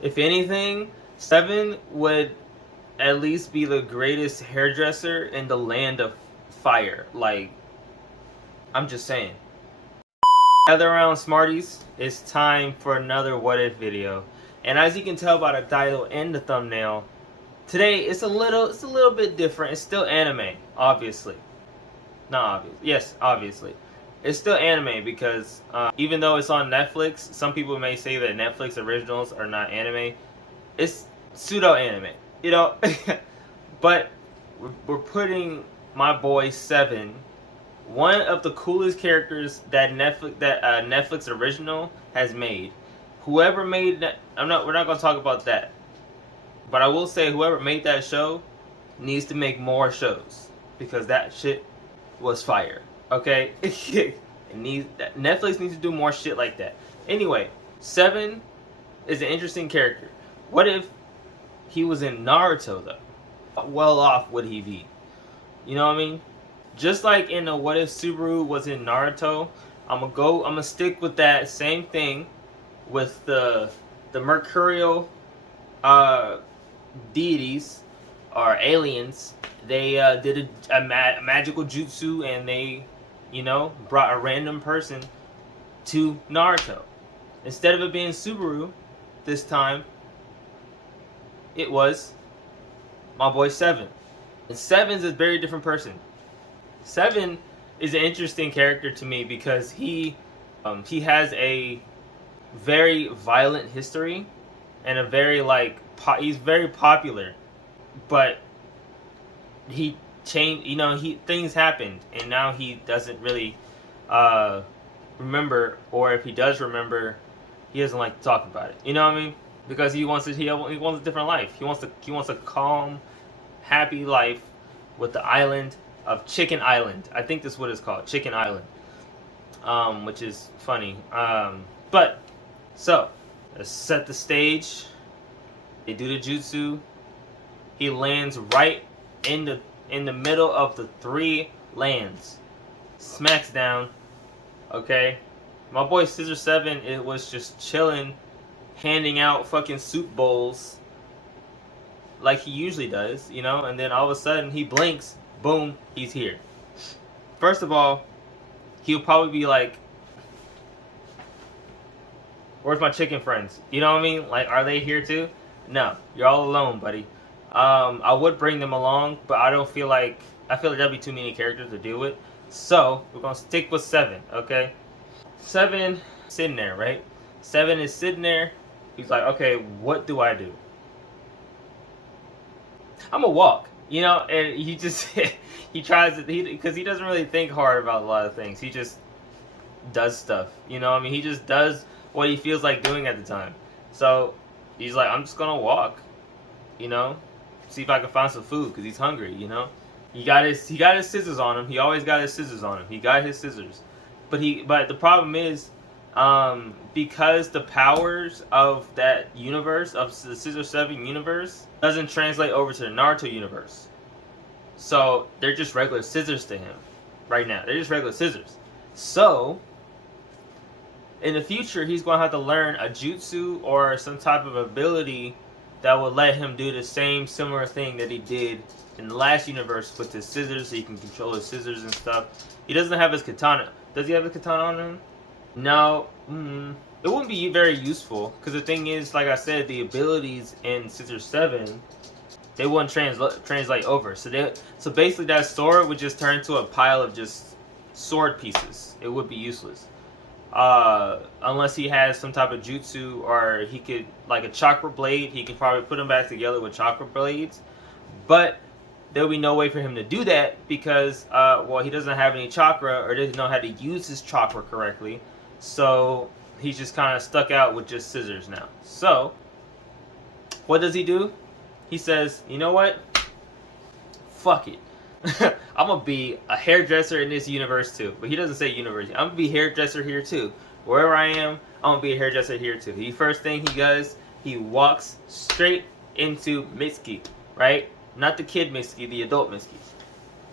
If anything, Seven would at least be the greatest hairdresser in the land of fire. Like, I'm just saying. Gather around, Smarties. It's time for another What If video. And as you can tell by the title and the thumbnail, today it's a little bit different. It's still anime, obviously. Not obvious. Yes, obviously. It's still anime because even though it's on Netflix, some people may say that Netflix originals are not anime. It's pseudo anime, you know. But we're putting my boy Seven, one of the coolest characters that Netflix original has made. Whoever made that, we're not gonna talk about that. But I will say whoever made that show needs to make more shows because that shit was fire. Okay, Netflix needs to do more shit like that. Anyway, Seven is an interesting character. What if he was in Naruto though? How well off would he be? You know what I mean? Just like in the What If Subaru was in Naruto, I'm gonna stick with that same thing with the Mercurial deities or aliens. They did a magical jutsu and they, you know, brought a random person to Naruto. Instead of it being Subaru, this time it was my boy Seven. And Seven's a very different person. Seven is an interesting character to me because he has a very violent history and a very he's very popular, but he changed. You know, things happened, and now he doesn't really remember, or if he does remember, he doesn't like to talk about it. You know what I mean? Because he wants a different life. He wants a calm, happy life with the island of Chicken Island. I think that's what it's called, Chicken Island. Which is funny. But so let's set the stage. They do the jutsu. He lands right in the middle of the three lands. Smacks down. Okay. My boy Scissor 7, it was just chilling, handing out fucking soup bowls like he usually does, you know, and then all of a sudden he blinks, boom, he's here. First of all, he'll probably be like, where's my chicken friends? You know what I mean? Like, are they here too? No, you're all alone, buddy. I would bring them along, but I feel like that'd be too many characters to deal with. So we're gonna stick with Seven, okay? Seven sitting there, right? Seven is sitting there. He's like, okay, what do I do? I'm gonna walk, you know, and he just he tries to because he doesn't really think hard about a lot of things. He just does stuff, you know. I mean, he just does what he feels like doing at the time. So he's like, I'm just gonna walk, you know, see if I can find some food because he's hungry, you know. He got his scissors on him. He always got his scissors on him. He got his scissors, but the problem is, because the powers of that universe, of the Scissor 7 universe, doesn't translate over to the Naruto universe. So they're just regular scissors to him right now. They're just regular scissors. So in the future, he's going to have to learn a jutsu or some type of ability that will let him do the same similar thing that he did in the last universe with his scissors, so he can control his scissors and stuff. He doesn't have his katana. Does he have a katana on him? No. It wouldn't be very useful because the thing is, like I said, the abilities in Scissor 7, they wouldn't translate over. So basically that sword would just turn into a pile of just sword pieces. It would be useless. Unless he has some type of jutsu, or he could, like a chakra blade, he could probably put them back together with chakra blades. But there'll be no way for him to do that because, well, he doesn't have any chakra or doesn't know how to use his chakra correctly. So he's just kind of stuck out with just scissors now. So what does he do? He says, you know what? Fuck it. I'm going to be a hairdresser in this universe too. But he doesn't say universe. I'm going to be a hairdresser here too. Wherever I am, I'm going to be a hairdresser here too. The first thing he does, he walks straight into Mitsuki, right? Not the kid Mitsuki, the adult Mitsuki.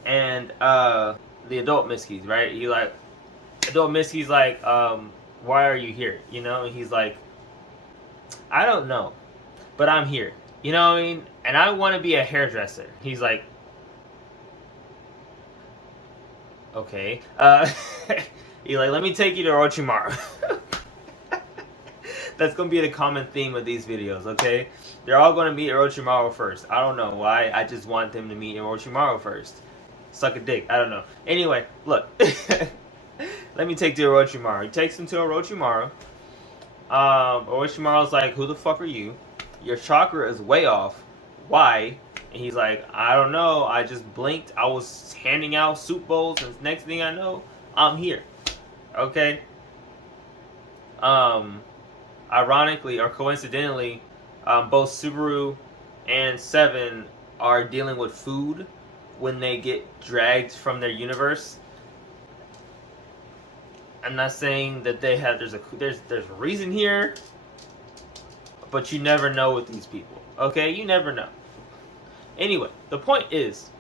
And the adult Mitsuki, right? He like, adult Mitsuki's like, why are you here? You know? And he's like, I don't know. but I'm here. You know what I mean? And I want to be a hairdresser. He's like, okay. He's like, let me take you to Orochimaru. That's going to be the common theme of these videos, okay? They're all going to meet Orochimaru first. I don't know why. I just want them to meet Orochimaru first. Suck a dick. I don't know. Anyway, look. Let me take to Orochimaru. He takes him to Orochimaru. Orochimaru's like, who the fuck are you? Your chakra is way off. Why? And he's like, I don't know. I just blinked. I was handing out soup bowls, and next thing I know, I'm here. Okay? Ironically or coincidentally, both Subaru and Seven are dealing with food when they get dragged from their universe. I'm not saying that they have there's a reason here, but you never know with these people. Okay, you never know. Anyway, the point is,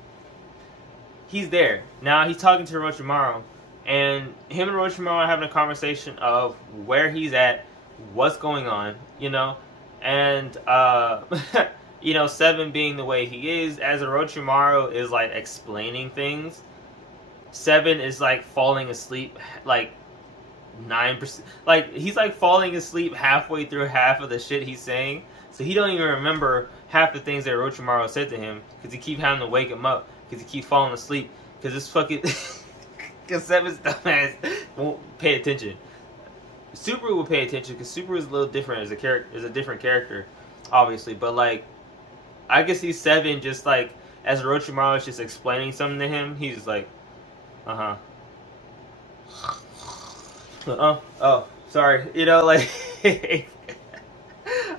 he's there now. He's talking to Orochimaru, and him and Orochimaru are having a conversation of where he's at, what's going on, you know, and you know, Seven being the way he is, as Orochimaru is like explaining things, Seven is like falling asleep, like 9%, like he's like falling asleep halfway through half of the shit he's saying, so he don't even remember half the things that Orochimaru said to him, because he keep having to wake him up, because he keep falling asleep, because this fucking because Seven's dumbass won't pay attention. Subaru will pay attention, because Subaru is a little different as a character, is a different character, obviously, but like I can see Seven just like, as Orochimaru is just explaining something to him, he's just like, oh, sorry. You know, like,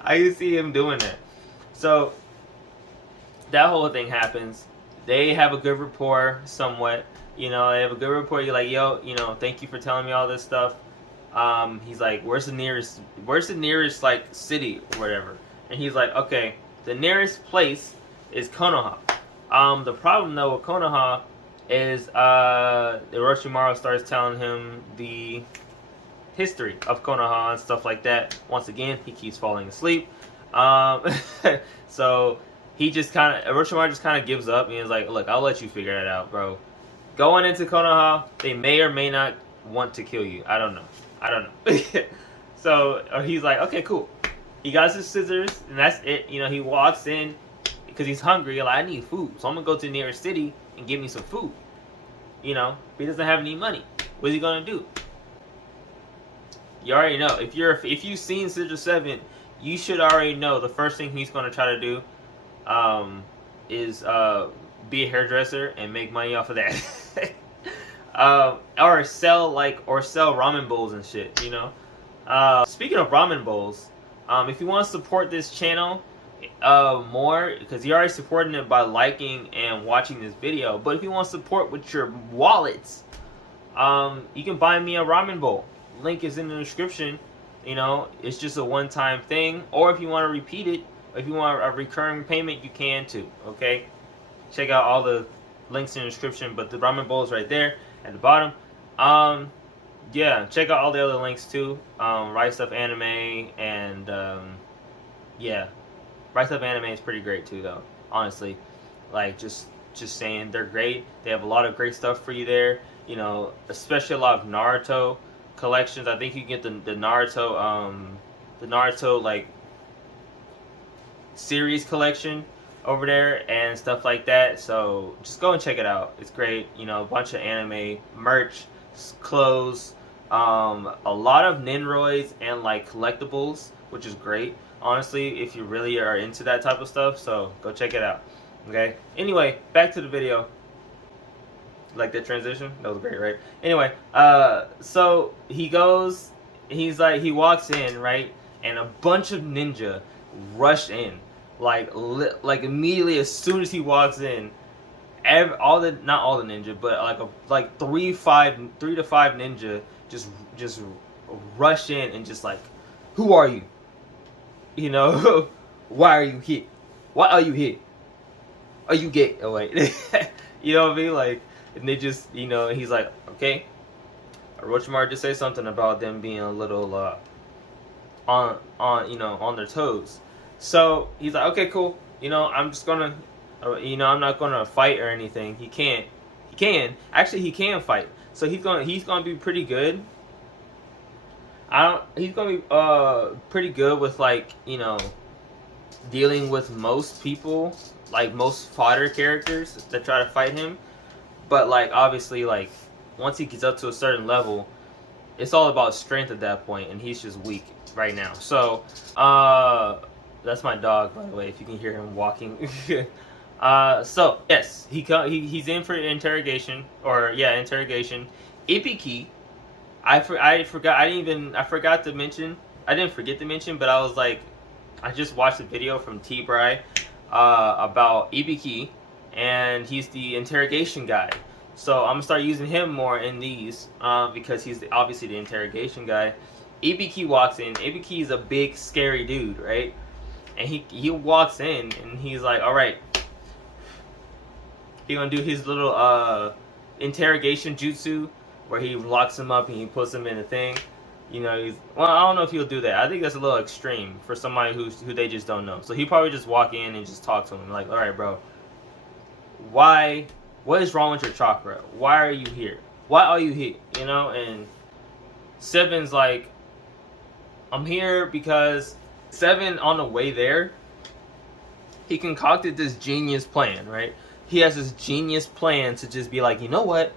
I used to see him doing that. So, that whole thing happens. They have a good rapport, somewhat. You know, they have a good rapport. You're like, yo, you know, thank you for telling me all this stuff. He's like, where's the nearest, like, city or whatever? And he's like, okay, the nearest place is Konoha. The problem, though, with Konoha is, Orochimaru starts telling him the history of Konoha and stuff like that. Once again, he keeps falling asleep. So he just Orochimaru just kind of gives up, and he's like, look, I'll let you figure that out, bro. Going into Konoha, they may or may not want to kill you. I don't know. So he's like, okay, cool. He got his scissors, and that's it. You know, he walks in because he's hungry. Like, I need food, so I'm gonna go to the nearest city and get me some food. You know, but he doesn't have any money. What's he gonna do? You already know. If you've seen Scissor 7, you should already know the first thing he's gonna try to do is be a hairdresser and make money off of that. Or sell ramen bowls and shit, you know. Speaking of ramen bowls, if you want to support this channel more, because you're already supporting it by liking and watching this video, but if you want to support with your wallets, you can buy me a ramen bowl. Link is in the description. You know, it's just a one-time thing, or if you want to repeat it, if you want a recurring payment, you can too. Okay, check out all the links in the description, but the ramen bowl is right there at the bottom. Yeah, check out all the other links too. Right Stuff Anime, and yeah, Right Stuff Anime is pretty great too, though. Honestly, like just saying, they're great. They have a lot of great stuff for you there. You know, especially a lot of Naruto collections. I think you can get the Naruto like series collection over there and stuff like that. So just go and check it out. It's great. You know, a bunch of anime merch, clothes, a lot of Ninroids and like collectibles, which is great, honestly, if you really are into that type of stuff. So go check it out. Okay, anyway, back to the video. Like that transition? That was great, right? Anyway, so he walks in, right? And a bunch of ninja rush in. Like immediately as soon as he walks in, not all the ninja, but like 3 to 5 ninja just rush in and just like, who are you? You know, why are you here? Why are you here? Are you gay? Oh wait, you know what I mean? Like, and they just, you know, he's like, okay. Orochimaru just say something about them being a little on their toes. So he's like, okay, cool. I'm just gonna, I'm not gonna fight or anything. He can't. He can. Actually, he can fight. So he's gonna be pretty good. He's gonna be pretty good with, like, dealing with most people, like most fodder characters that try to fight him. But, like, obviously, like, once he gets up to a certain level, it's all about strength at that point, and he's just weak right now. So, that's my dog, by the way, if you can hear him walking. So yes, he's in for interrogation, interrogation. Ibiki, I forgot. I forgot to mention. I didn't forget to mention, but I was like, I just watched a video from T-Bry about Ibiki, and he's the interrogation guy. So I'm gonna start using him more in these because he's obviously the interrogation guy. Ibiki walks in. Ibiki is a big, scary dude, right? And he walks in and he's like, all right, he's gonna do his little interrogation jutsu where he locks him up and he puts him in a thing. I don't know if he'll do that. I think that's a little extreme for somebody who they just don't know. So he probably just walk in and just talk to him like, all right, bro, what is wrong with your chakra? Why are you here? Why are you here? And Seven's like, I'm here because Seven, on the way there, he concocted this genius plan, right? He has this genius plan to just be like, you know what?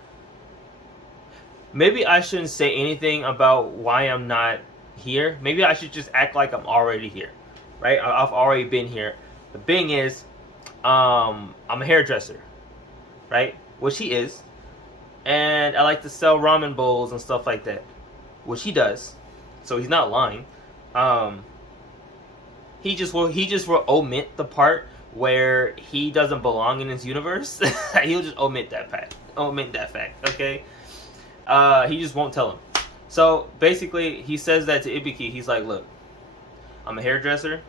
Maybe I shouldn't say anything about why I'm not here. Maybe I should just act like I'm already here, right? I've already been here. The thing is, I'm a hairdresser, right? Which he is. And I like to sell ramen bowls and stuff like that, which he does. So he's not lying. He just will omit the part where he doesn't belong in his universe. He'll just omit that fact. Okay. He just won't tell him. So basically, he says that to Ibiki. He's like, look, I'm a hairdresser.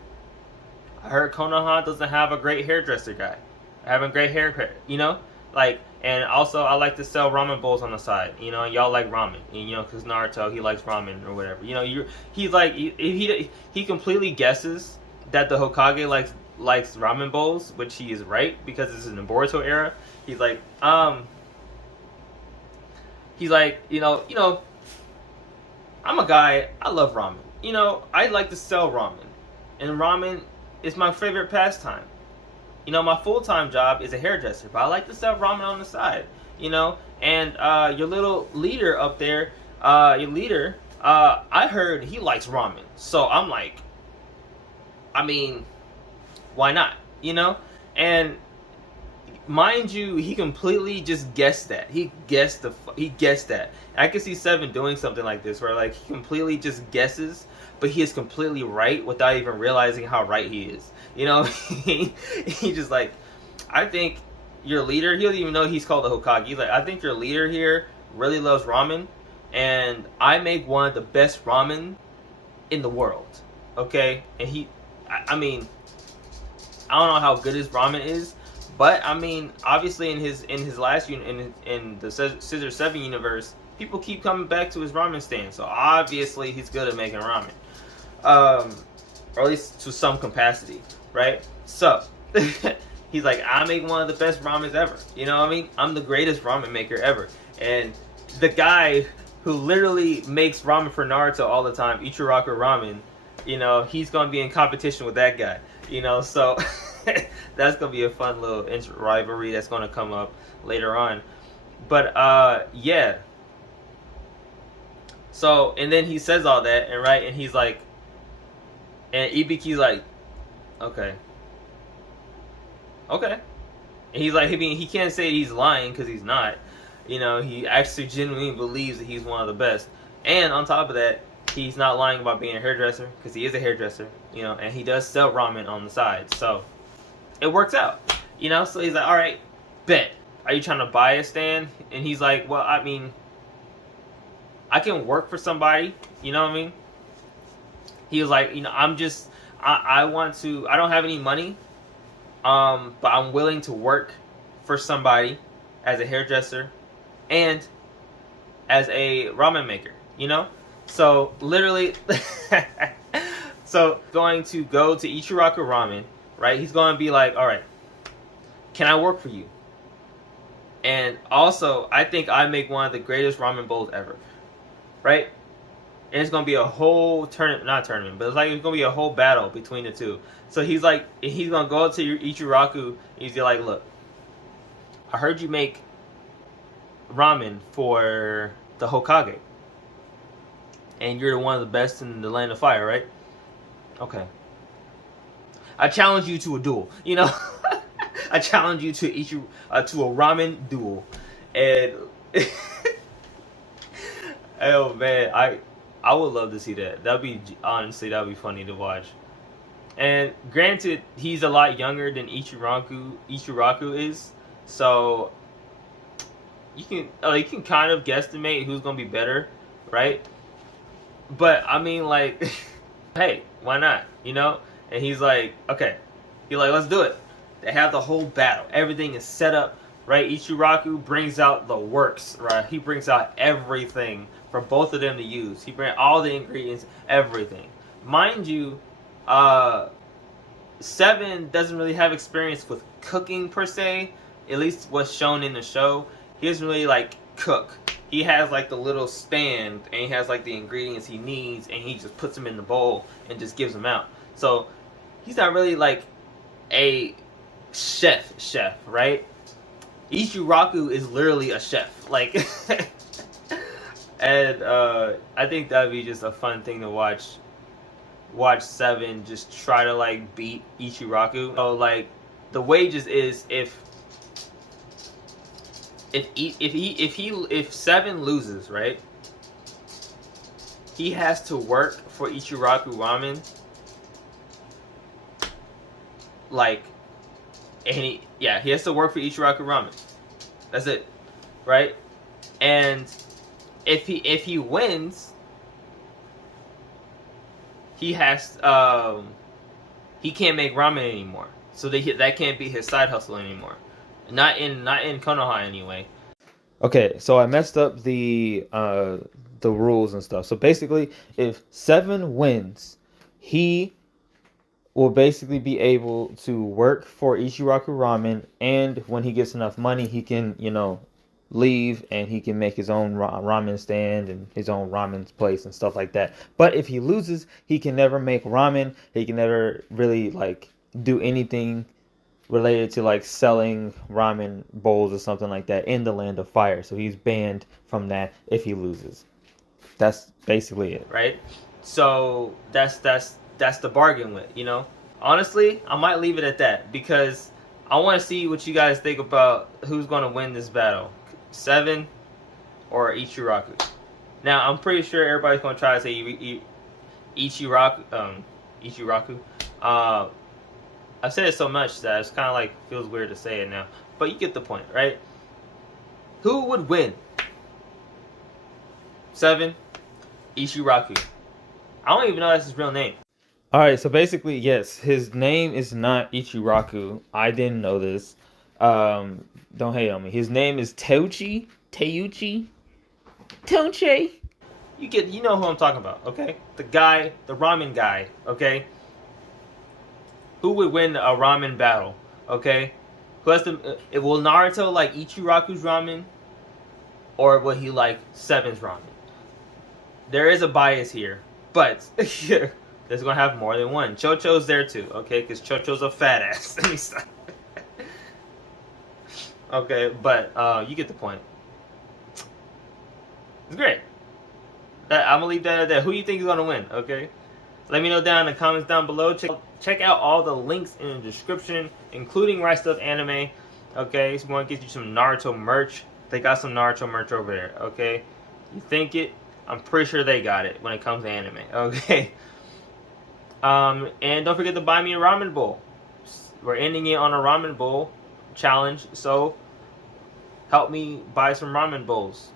I heard Konoha doesn't have a great hairdresser guy. I have a great haircut, and also I like to sell ramen bowls on the side, y'all like ramen, because Naruto, he likes ramen or whatever, he's like, he completely guesses that the Hokage likes ramen bowls, which he is right, because it's in the Boruto era. He's like, I'm a guy, I love ramen, I like to sell ramen, and ramen is my favorite pastime. My full-time job is a hairdresser, but I like to sell ramen on the side, and your little leader up there, I heard he likes ramen, so I'm like, why not, and mind you, he completely just guessed that. He guessed that. I can see Seven doing something like this, where like he completely just guesses, but he is completely right without even realizing how right he is. He just like, I think your leader, he doesn't even know he's called the Hokage. He's like, I think your leader here really loves ramen, and I make one of the best ramen in the world. Okay? And I don't know how good his ramen is, but obviously in his last unit, in the Scissor 7 universe, people keep coming back to his ramen stand, so obviously he's good at making ramen, or at least to some capacity, right? So he's like, I make one of the best ramens ever. I'm the greatest ramen maker ever, and the guy who literally makes ramen for Naruto all the time, Ichiraku Ramen, he's gonna be in competition with that guy. So that's gonna be a fun little rivalry that's gonna come up later on. But yeah. So, and then he says all that, and he's like, and Ibiki's like, okay. And he's like, he can't say he's lying because he's not. He actually genuinely believes that he's one of the best. And on top of that, he's not lying about being a hairdresser, because he is a hairdresser, and he does sell ramen on the side. So it works out, So he's like, all right, bet. Are you trying to buy a stand? And he's like, well, I can work for somebody, He was like, I don't have any money, but I'm willing to work for somebody as a hairdresser and as a ramen maker, So literally, So going to go to Ichiraku Ramen, right? He's going to be like, all right, can I work for you? And also, I think I make one of the greatest ramen bowls ever, right? And it's gonna be a whole tournament, not tournament, but it's gonna be a whole battle between the two. So he's gonna go up to Ichiraku. He's like, look, I heard you make ramen for the Hokage, and you're one of the best in the Land of Fire, right? Okay. I challenge you to a duel. You know, I challenge you to to a ramen duel, and oh man, I would love to see that. That'd be that'd be funny to watch. And granted, he's a lot younger than Ichiraku is, so you can kind of guesstimate who's gonna be better, right? But I mean, like, hey, why not? You know? And he's like, okay, he's like, let's do it. They have the whole battle. Everything is set up, right? Ichiraku brings out the works, right? He brings out everything for both of them to use. He brings all the ingredients, everything. Mind you, Seven doesn't really have experience with cooking per se. At least what's shown in the show. He doesn't really like cook. He has like the little stand and he has like the ingredients he needs and he just puts them in the bowl and just gives them out. So he's not really like a chef, right? Ichiraku is literally a chef. Like and I think that'd be just a fun thing to watch Seven just try to like beat Ichiraku. So like the wages is if Seven loses, right? He has to work for Ichiraku Ramen. Like, and he has to work for Ichiraku Ramen. That's it, right? And if he wins, he has he can't make ramen anymore. So that can't be his side hustle anymore. Not in Konoha anyway. Okay, so I messed up the rules and stuff. So basically, if Seven wins, he will basically be able to work for Ichiraku Ramen, and when he gets enough money, he can, leave and he can make his own ramen stand and his own ramen place and stuff like that. But if he loses, he can never make ramen. He can never really like do anything related to like selling ramen bowls or something like that in the Land of Fire. So he's banned from that if he loses. That's basically it, right? So that's the bargain with, Honestly, I might leave it at that because I want to see what you guys think about who's going to win this battle, Seven or Ichiraku. Now, I'm pretty sure everybody's going to try to say Ichiraku. I've said it so much that it's kind of like feels weird to say it now, but you get the point, right? Who would win? Seven, Ichiraku. I don't even know that's his real name. Alright, so basically, yes, his name is not Ichiraku. I didn't know this. Don't hate on me. His name is Teuchi. You know who I'm talking about, okay? The ramen guy, okay? Who would win a ramen battle, okay? Who has will Naruto like Ichiraku's ramen? Or will he like Seven's ramen? There is a bias here, but there's gonna have more than one. Chocho's there too, okay? Because Chocho's a fat ass. Okay, but you get the point. It's great. I'm gonna leave that at that. Who you think is gonna win? Okay, let me know down in the comments down below. Check out all the links in the description, including Right Stuff Anime. Okay, so we want to get you some Naruto merch. They got some Naruto merch over there. Okay, you think it? I'm pretty sure they got it when it comes to anime. Okay. And don't forget to buy me a ramen bowl. We're ending it on a ramen bowl challenge, so help me buy some ramen bowls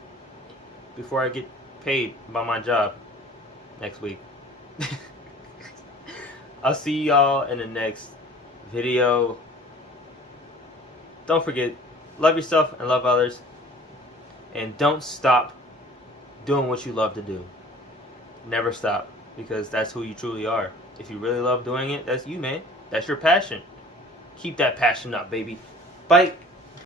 before I get paid by my job next week. I'll see y'all in the next video. Don't forget, love yourself and love others. And don't stop doing what you love to do. Never stop, because that's who you truly are. If you really love doing it, that's you, man. That's your passion. Keep that passion up, baby. Bye.